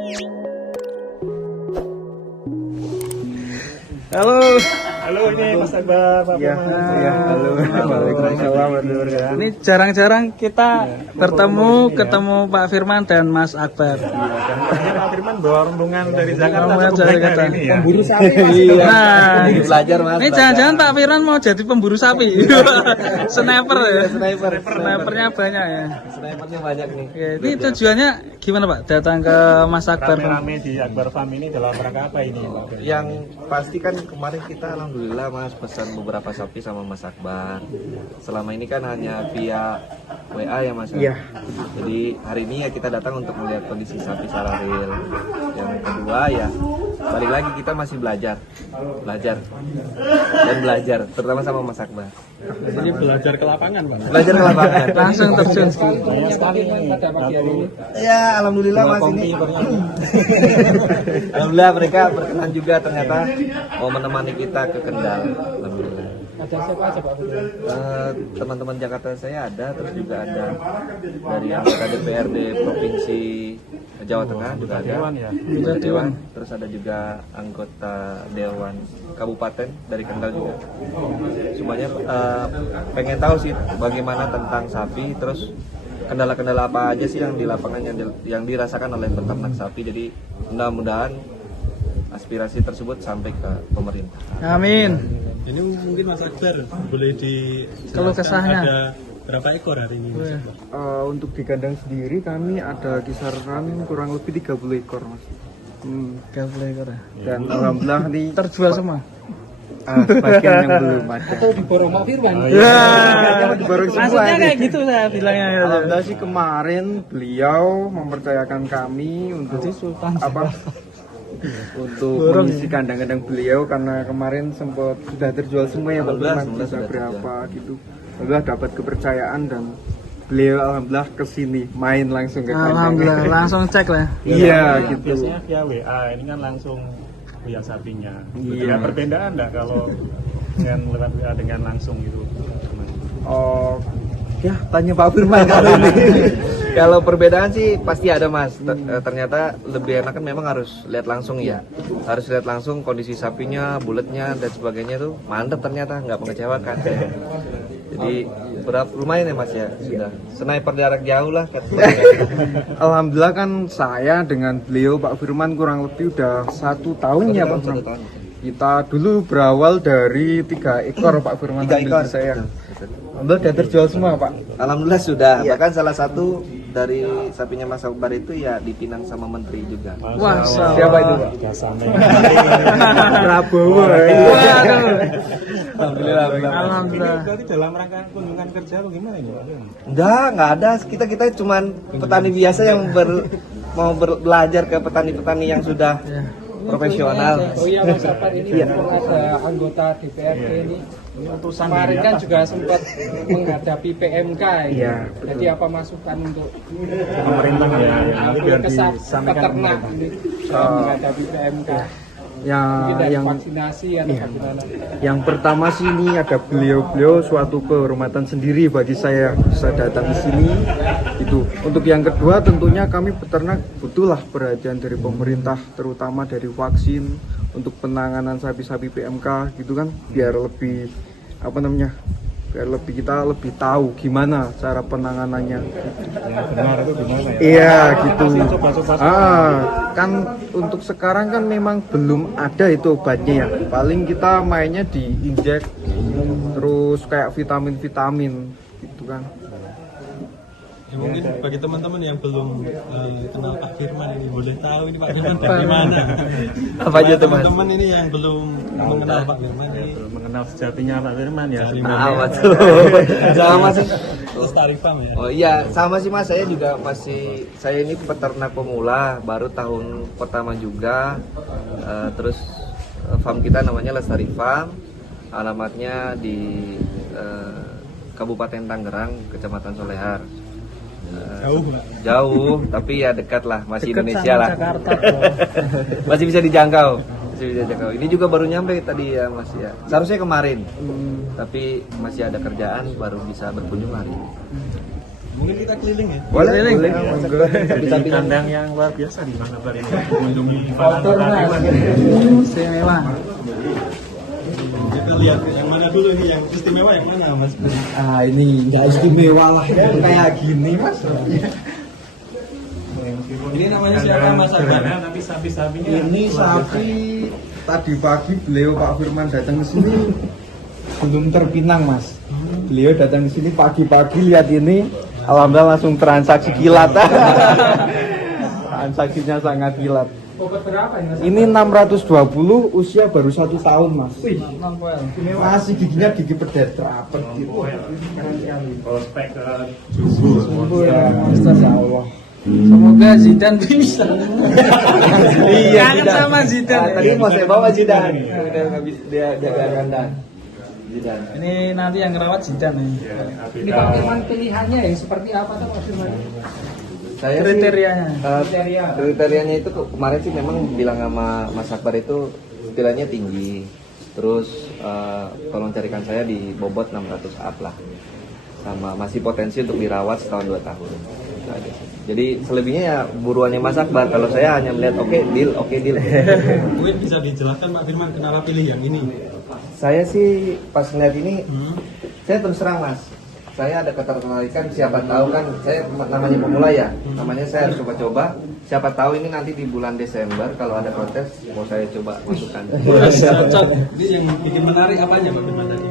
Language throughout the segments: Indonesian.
Halo. Halo, ini Mas Akbar, Pak Firman. Ya, halo. Waalaikumsalam. Ini jarang-jarang kita ketemu Pak Firman dan Mas Akbar. Pak Firman bawa rombongan dari Jakarta Rombongan cukup dari banyak Jakarta. hari ini ya. Pemburu sapi Mas. Nah, Belajar Mas. ini jangan-jangan Pak Firman mau jadi pemburu sapi. Sniper ya. Snipernya banyak ya. Snipernya banyak nih. Oke, ini tujuannya gimana Pak? Datang ke Mas Akbar. Rame-rame di Akbar Farm ini dalam rangka apa ini, Pak Firman? Yang pasti kan kemarin kita alhamdulillah Mas pesan beberapa sapi sama Mas Akbar. Selama ini kan hanya via WA ya Mas. Iya. Jadi hari ini ya kita datang untuk melihat kondisi sapi secara real. Yang kedua ya balik lagi kita masih belajar dan belajar terutama sama Mas Akbar. Jadi belajar ke lapangan, Pak. Belajar ke lapangan. Langsung terjun. Banyak sekali ini. Ya alhamdulillah Mas ini. Alhamdulillah mereka berkenan juga ternyata mau menemani kita ke Kendal. Alhamdulillah. Ada siapa aja Pak Firman? Teman-teman Jakarta saya ada, terus juga ada dari anggota DPRD Provinsi Jawa Tengah juga ada. Dewan ya. Anggota Dewan. Terus ada juga anggota Dewan Kabupaten dari Kendal juga. Semuanya pengen tahu sih bagaimana tentang sapi, terus kendala-kendala apa aja sih yang di lapangan yang dirasakan oleh peternak sapi. Jadi mudah-mudahan aspirasi tersebut sampai ke pemerintah. Amin. Ini mungkin Mas Akbar boleh Keluh kesahnya. ada berapa ekor hari ini? Mas Akbar? Untuk di kandang sendiri kami ada kisaran kurang lebih 30 ekor Mas. 30 ekor. Dan alhamdulillah nih Terjual semua. sebagian yang belum ada. Atau diborong Pak Firman? Ya. Diborong semua Maksudnya ini. kayak gitu saya bilangnya. Alhamdulillah sih kemarin beliau mempercayakan kami untuk apa? Untuk mengisi kandang-kandang beliau karena kemarin sempat sudah terjual semua ya Pak Alhamdulillah, Firman, alhamdulillah bisa sudah berapa gitu. Alhamdulillah dapat kepercayaan dan beliau alhamdulillah kesini main langsung ke kandang. Alhamdulillah langsung cek lah. Iya gitu. Biasanya via WA, ini kan langsung lihat sapinya. Iya. Ada perbedaan enggak kalau dengan lewat WA dengan langsung gitu? Oh, Ya tanya Pak Firman kalau ini. Kalau perbedaan sih pasti ada Mas. Ternyata lebih enak kan memang harus lihat langsung ya. Harus lihat langsung kondisi sapinya, bulatnya dan sebagainya tuh mantap ternyata, nggak mengecewakan. Jadi lumayan ya Mas ya sudah. Sniper jarak jauh lah. alhamdulillah kan saya dengan beliau Pak Firman kurang lebih udah 1 tahun ya Pak Firman. Kita dulu berawal dari 3 ekor Pak Firman 3 ambil ekor. di saya. Alhamdulillah udah terjual semua Pak. Alhamdulillah sudah. Bahkan salah satu dari sapinya Mas Akbar itu ya dipinang sama menteri juga. Wah, Siapa itu Pak? Prabowo. Alhamdulillah. Alhamdulillah. Berarti dalam rangka kunjungan kerja atau gimana ini, Pak? Enggak ada. Kita cuman petani biasa yang mau belajar ke petani-petani yang sudah profesional. Oh iya Mas Akbar, ini ada anggota DPRD ini. Ini utusan Kemarin ini kan apa? juga sempat menghadapi PMK ini. Iya, Jadi apa masukan untuk Pemerintah ya, ini biar kesah disampaikan peternak ini menghadapi PMK? Mungkin dari yang vaksinasi atau bagaimana? yang pertama sih ini ada beliau suatu kehormatan sendiri bagi saya bisa datang di sini itu. Untuk yang kedua tentunya kami peternak butuhlah perhatian dari pemerintah terutama dari vaksin untuk penanganan sapi-sapi PMK gitu kan biar lebih kita lebih tahu gimana cara penanganannya. Yang benar itu gimana ya? Iya gitu. Masih coba-coba. Kan untuk sekarang kan memang belum ada itu obatnya ya. Paling kita mainnya di injek terus kayak vitamin-vitamin gitu kan. Ya, mungkin bagi teman-teman yang belum kenal Pak Firman ini boleh tahu ini Pak Firman dari mana? Apa aja tuh Mas? Teman-teman ini yang belum mengenal Pak Firman ini. Mengenal sejatinya Pak Firman ya. Apa tuh? Sama sih. Lestari Farm ya. Oh iya, sama sih Mas, saya ini peternak pemula, baru tahun pertama juga. Terus farm kita namanya Lestari Farm. Alamatnya di Kabupaten Tangerang, Kecamatan Solehar. Jauh, tapi ya dekat lah, masih Dekat Indonesia sama lah. Jakarta. Masih bisa dijangkau. Ini juga baru nyampe tadi ya Mas ya. Seharusnya kemarin. Tapi masih ada kerjaan baru bisa berkunjung hari ini. Mungkin kita keliling ya. Boleh, Keliling. boleh. Jadi kandang yang luar biasa di Bang Akbar ini mengunjungi para tariman. Istimewa. Kita lihat yang mana dulu nih, yang istimewa yang mana Mas? Ah ini nggak istimewa lah, itu kayak gini mas. Ini namanya siapa Mas Akbar? Sederhana, tapi sapi-sapinya Ini luar biasa. sapi tadi pagi beliau Pak Firman datang ke sini belum terpinang mas. Beliau datang ke sini pagi-pagi lihat ini, alhamdulillah langsung transaksi kilat. Transaksinya sangat kilat. Ini 620, usia baru 1 tahun mas. Masih giginya gigi pedet rapet gitu. Kalau spek Ya Allah. Semoga Zidane bisa. Iya, Kangen sama Zidane. Tadi mau saya bawa Zidane. Udah nggak bisa dia jaga kandang. Zidane. Ini nanti yang ngerawat Zidane. Ini Pak Firman pilihannya yang seperti apa tuh Pak Firman? Saya Kriterianya. kriterianya itu kemarin sih memang bilang sama Mas Akbar itu istilahnya tinggi. Terus tolong carikan saya di bobot 600 up lah. Sama masih potensi untuk dirawat setahun 2 tahun. Itu aja sih. Jadi selebihnya ya buruannya Mas Akbar. Kalau saya hanya melihat oke deal. Mungkin bisa dijelaskan Pak Firman kenapa pilih yang ini? Saya sih pas ngeliat ini, saya terus terang Mas. Saya ada ketertarikan, siapa tahu kan saya namanya pemula ya, namanya saya harus coba-coba. Siapa tahu ini nanti di bulan Desember kalau ada kontes mau saya coba masukkan. Cocok. Ini yang bikin menarik apanya Pak Firman tadi?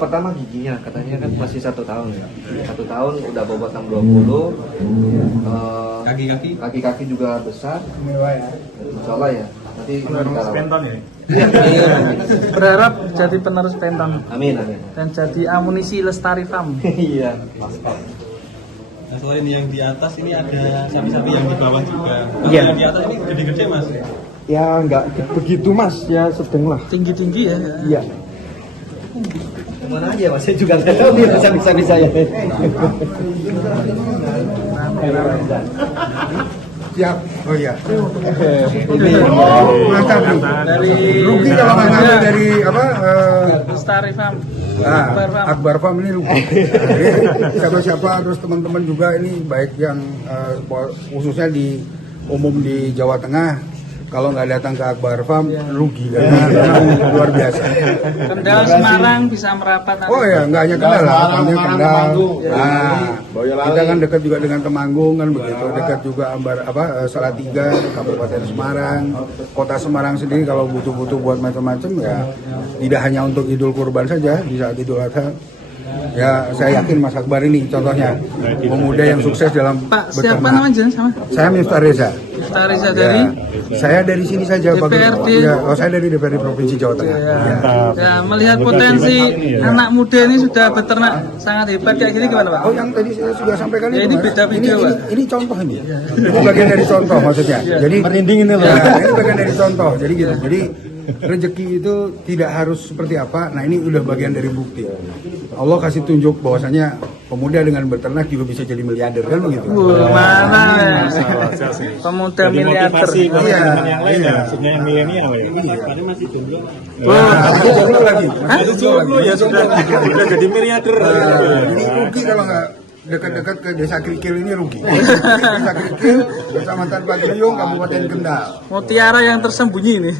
Pertama giginya katanya kan masih 1 tahun ya. 1 tahun udah bobot 620. Kaki-kaki juga besar. Insya Allah ya. Nanti kita Spenton ya. Berharap jadi penerus penton Amin. dan jadi amunisi Lestari Farm. Iya. Nah, selain yang di atas ini ada sapi-sapi yang di bawah juga. Kalau Iya. yang di atas ini gede-gede Mas. Ya nggak begitu mas, ya sedang lah. Tinggi-tinggi ya. Iya. Kemana aja Mas? Saya juga nggak tahu nih sapi-sapi saya. Siap. Oh iya. Ini Mantap. Dari Rugi kalau nggak ngambil dari apa? Lestari Farm. Nah, Akbar Farm ini rugi. Jadi siapa-siapa terus teman-teman juga ini baik yang khususnya di umum di Jawa Tengah. Kalau nggak datang ke Akbar Farm rugi karena memang luar biasa. Kendal Semarang bisa merapat. Oh ya, nggak hanya Kendal lah, hanya Kendal. Nah, kita kan dekat juga dengan Temanggung kan begitu, dekat juga Salatiga, Kabupaten Semarang, Kota Semarang sendiri kalau butuh-butuh buat macam-macam ya, tidak hanya untuk Idul Kurban saja di saat Idul Adha. Ya, saya yakin Mas Akbar ini contohnya pemuda yang sukses dalam Pak, siapa beternak. namanya sama? Saya Miftah Reza. Miftah Reza Ya, dari saya dari sini saja DPRD. saya dari DPRD Provinsi Jawa Tengah. Ya. Ya, melihat potensi anak muda ini sudah beternak sangat hebat kayak gini gimana Pak? Oh, yang tadi saya sudah sampaikan Ya, itu, ini Mas. beda video, Pak. ini contoh ini. Ini bagian dari contoh maksudnya. Jadi merinding ini loh. Ini bagian dari contoh. Jadi gitu. Jadi rezeki itu tidak harus seperti apa. Nah, ini udah bagian dari bukti. Allah kasih tunjuk bahwasanya pemuda dengan beternak juga bisa jadi miliarder kan begitu. Mana? Pemuda Jadi miliarder. motivasi buat Iya, teman-teman yang lain iya. ya, maksudnya yang milenial ya. Tadi masih jomblo. Masih jomblo lagi. Itu jomblo ya sudah jadi miliarder. Ini rugi kalau nggak dekat-dekat ke Desa Krikil ini rugi. Desa Krikil, Kecamatan Pagiliung, Kabupaten Kendal. Mutiara yang tersembunyi ini.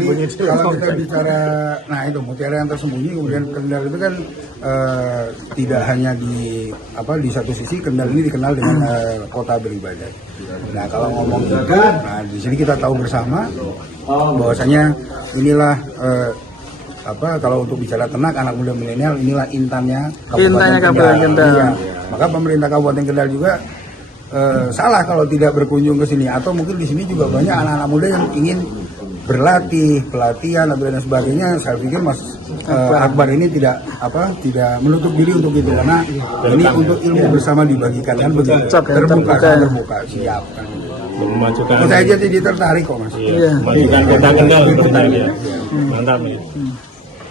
Jadi kalau kita bicara, nah itu mutiara yang tersembunyi, kemudian Kendal itu kan tidak hanya di satu sisi, Kendal ini dikenal dengan kota beribadah. Nah kalau ngomong itu, nah di sini kita tahu bersama bahwasanya inilah kalau untuk bicara ternak anak muda milenial inilah intannya Kabupaten Kendal. Iya. Maka pemerintah Kabupaten Kendal juga salah kalau tidak berkunjung ke sini, atau mungkin di sini juga banyak anak-anak muda yang ingin berlatih, pelatihan atau dan sebagainya. Saya pikir Mas Akbar ini tidak menutup diri untuk itu, karena ini untuk ilmu bersama dibagikan kan begitu. Terbuka, siap kan. Memajukan Saya aja jadi tertarik kok Mas. Iya. memajukan kota Kendal kita ini ya. Mantap nih.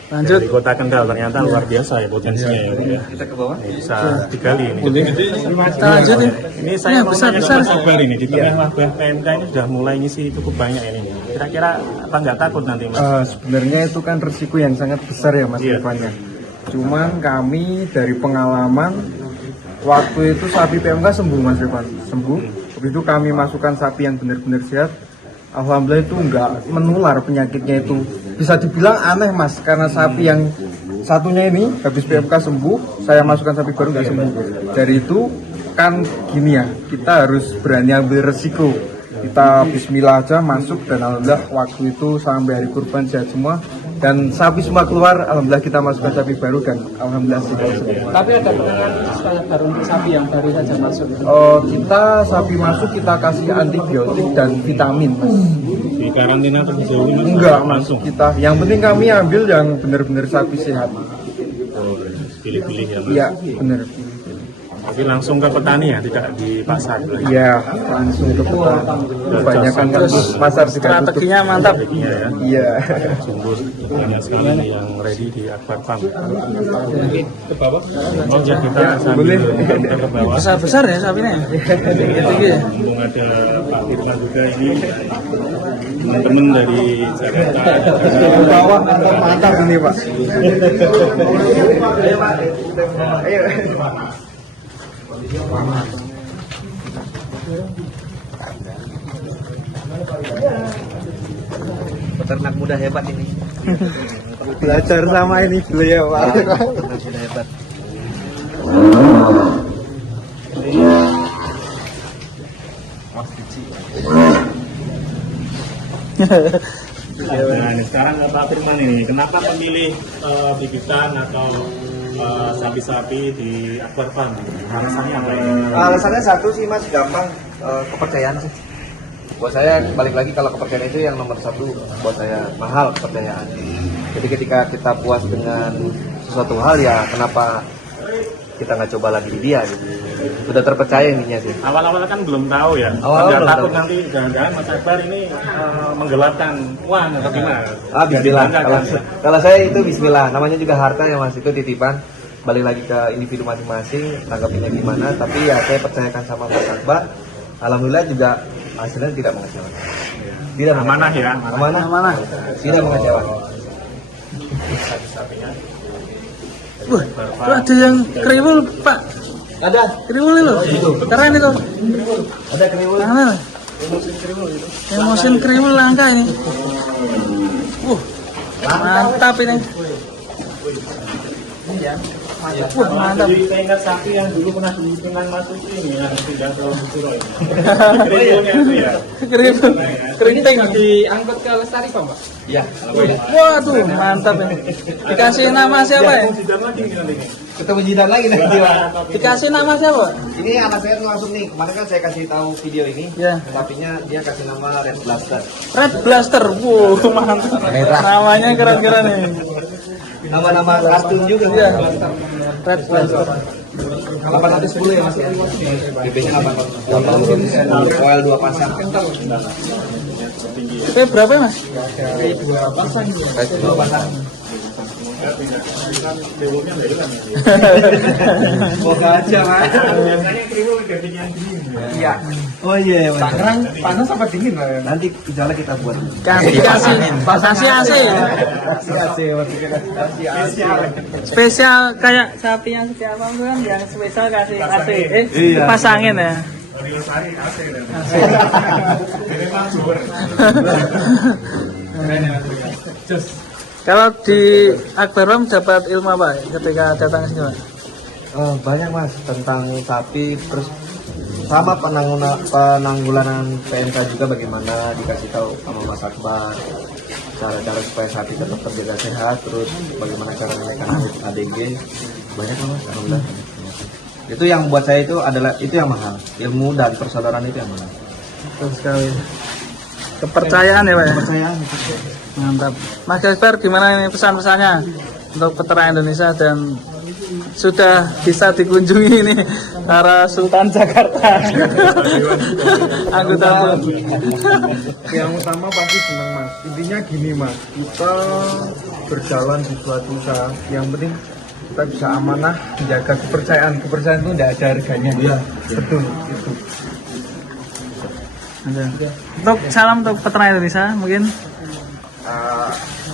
Lanjut. Di kota Kendal ternyata luar biasa ya potensinya ya. Kita ke bawah. Bisa digali ini. Kita lanjut ya. Ini saya mau besar tanya besar. Mas Akbar ini di tengah wabah PMK ini sudah mulai ngisi cukup banyak ini. Kira-kira apa nggak takut nanti Mas? Sebenarnya itu kan resiko yang sangat besar ya Mas Iya. Irfan ya. Cuman kami dari pengalaman waktu itu sapi PMK sembuh Mas Rifan, sembuh. Begitu kami masukkan sapi yang benar-benar sehat, alhamdulillah itu nggak menular penyakitnya itu. Bisa dibilang aneh Mas, karena sapi yang satunya ini habis PMK sembuh, saya masukkan sapi baru nggak sembuh. Dari itu kan gini ya, kita harus berani ambil resiko. Kita bismillah aja masuk dan alhamdulillah waktu itu sampai hari kurban sehat semua. Dan sapi semua keluar, alhamdulillah kita masukkan sapi baru dan alhamdulillah sehat semua. Tapi ada penanganan baru untuk sapi yang baru saja masuk. Kita sapi masuk kita kasih antibiotik dan vitamin Mas. Di karantina terlebih dahulu Mas? Enggak langsung kita. Yang penting kami ambil yang benar-benar sapi sehat. Oh, pilih-pilih ya Mas? Iya benar. Jadi langsung ke petani ya, tidak di pasar? Iya langsung ke petani. Kebanyakan kan pasar sudah tutup. Strateginya mantap. Iya ya. Iya. Sungguh banyak sekali yang ready di Akbar Farm. Ke bawah? Oh ya, kita sambil kita ke bawah. Besar-besar ya sapinya ya? Tinggi ya? Mumpung ada Pak Firman juga ini, teman-teman dari Jakarta. Ke bawah mantap ini Pak. Ayo Pak. Ayo. Peternak muda hebat ini. Belajar sama ini beliau Pak. Peternak muda hebat. Nah, ini sekarang Pak Firman ini, kenapa memilih bibitan atau sapi-sapi di Akbar Farm? Alasannya apa ini? Alasannya satu sih Mas, gampang, kepercayaan sih. Buat saya balik lagi kalau kepercayaan itu yang nomor satu buat saya, mahal kepercayaan. Jadi ketika kita puas dengan sesuatu hal ya kenapa kita nggak coba lagi di dia gitu. Sudah terpercaya intinya sih. Awal-awal kan belum tahu ya. Awal-awal Nggak belum takut tahu. nanti jangan-jangan Mas Akbar ini menggelapkan uang atau gimana? Bismillah. Bangga Kalau, kan? kalau saya itu bismillah. Namanya juga harta ya Mas, itu titipan. Balik lagi ke individu masing-masing, tanggapinnya gimana. Tapi ya saya percayakan sama Mas Akbar. Alhamdulillah juga hasilnya tidak mengecewakan. Tidak Amanah ya. Amanah. Amanah. Tidak mengecewakan. Wah, tuh ada yang kriwul Pak. Ada. Kriwul itu. Keren itu. Ada kriwul. Mana? Emosin kriwul langka ini. Mantap ini. Mantap. Jadi saya ingat sapi yang dulu pernah dibimbingan masuk ini yang tidak terlalu besar. Kriwulnya itu ya. Kriwul. Keriting. Diangkut ke Lestari Pak, Pak? Ya. Waduh, mantap ini. Dikasih nama siapa ya? Tidak lagi nanti. Ketemu jidat lagi nanti Pak. Dikasih nama siapa? Ini anak saya tuh langsung nih. Kemarin kan saya kasih tahu video ini. Ya. Sapinya dia kasih nama Red Blaster. Red Blaster. Wow, mantap. Namanya keren-keren nih. Nama-nama kartun juga. Iya. Red Blaster. 810 ya Mas ya. BB-nya 810. Oil 2 pasang. Oke, berapa ya, Mas? Price 2 pasang. Semoga aja Mas. Biasanya kriwul gantinya dingin. Iya. Oh iya Mas. Tangerang panas apa dingin Pak? Nanti insya kita buat. Kasih AC. Spesial kayak sapi yang setiap malam kan yang spesial kasih AC. Pasangin ya. Oriosari AC dan ini memang super. Kalau di Akbar Farm dapat ilmu apa ketika datang ke sini, Pak? Banyak Mas tentang sapi, terus sama penanggulangan PMK juga bagaimana dikasih tahu sama Mas Akbar cara-cara supaya sapi tetap terjaga sehat, terus bagaimana cara menaikkan ADG. Banyak Mas, alhamdulillah. Itu yang buat saya itu adalah itu yang mahal, ilmu dan persaudaraan itu yang mahal. Betul sekali. Kepercayaan ya Pak ya? Kepercayaan. Mantap. Mas Akbar gimana ini pesan-pesannya untuk peternak Indonesia dan sudah bisa dikunjungi ini para Sultan Jakarta. Anggota pun. Yang utama pasti senang Mas. Intinya gini Mas, kita berjalan di suatu usaha. Yang penting kita bisa amanah, menjaga kepercayaan. Kepercayaan itu tidak ada harganya. Iya, betul itu. Untuk salam untuk peternak Indonesia mungkin.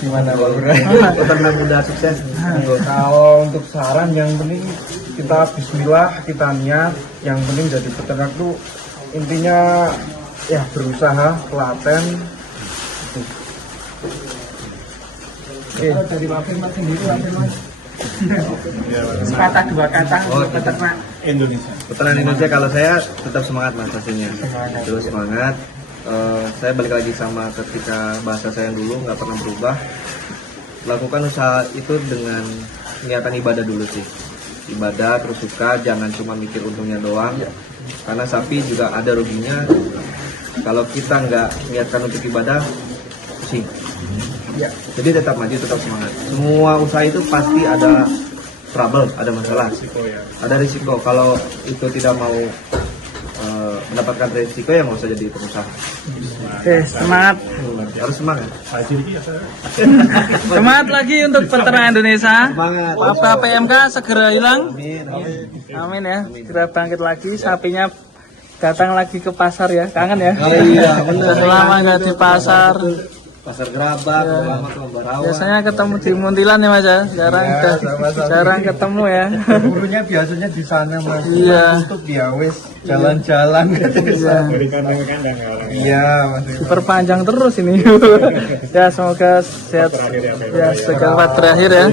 Gimana Pak Lurah? Peternak muda sukses. Kalau untuk saran yang penting kita bismillah, kita niat, yang penting jadi peternak tuh intinya ya berusaha, telaten. Oke. Dari Pak Firman sendiri, Pak Firman. Sepatah dua kata untuk peternak Indonesia. Peternak Indonesia kalau saya tetap semangat mas pastinya. Terus semangat. Saya balik lagi sama ketika bahasa saya yang dulu nggak pernah berubah. Lakukan usaha itu dengan niatan ibadah dulu sih. Ibadah terus suka, jangan cuma mikir untungnya doang. Karena sapi juga ada ruginya. Kalau kita nggak niatkan untuk ibadah, pusing. Jadi tetap maju, tetap semangat. Semua usaha itu pasti ada trouble, ada masalah, ada risiko. Kalau itu tidak mau mendapatkan risiko ya nggak usah jadi pengusaha. Oke, semangat. Harus semangat. Semangat lagi untuk peternak Indonesia. Semangat. Wabah PMK segera hilang. Amin ya. Segera bangkit lagi. Sapinya datang lagi ke pasar ya. Kangen ya. Oh iya, benar. Sudah lama nggak di pasar. Pasar Gerabak, lama ke Barawa. Biasanya ketemu di Muntilan ya Mas ya. Jarang ketemu ya. Gurunya biasanya di sana Mas. Iya. Untuk dia wes jalan-jalan Iya. Dari kandang-kandang ya orang. Iya, Mas. Diperpanjang terus ini. Ya semoga sehat. Ya segera terakhir ya.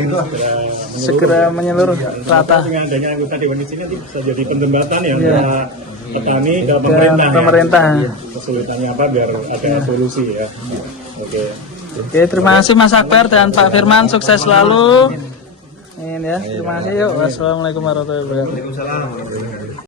Segera menyeluruh rata. Dengan adanya anggota Dewan di sini nanti bisa jadi pendembatan ya Iya. antara petani dan Dan pemerintah. pemerintah. Ya. Kesulitannya apa biar ada solusi ya. Oke. Oke, terima kasih Mas Akbar dan Pak Firman, sukses selalu. Ini ya, terima kasih yuk. Wassalamualaikum warahmatullahi wabarakatuh. Waalaikumsalam.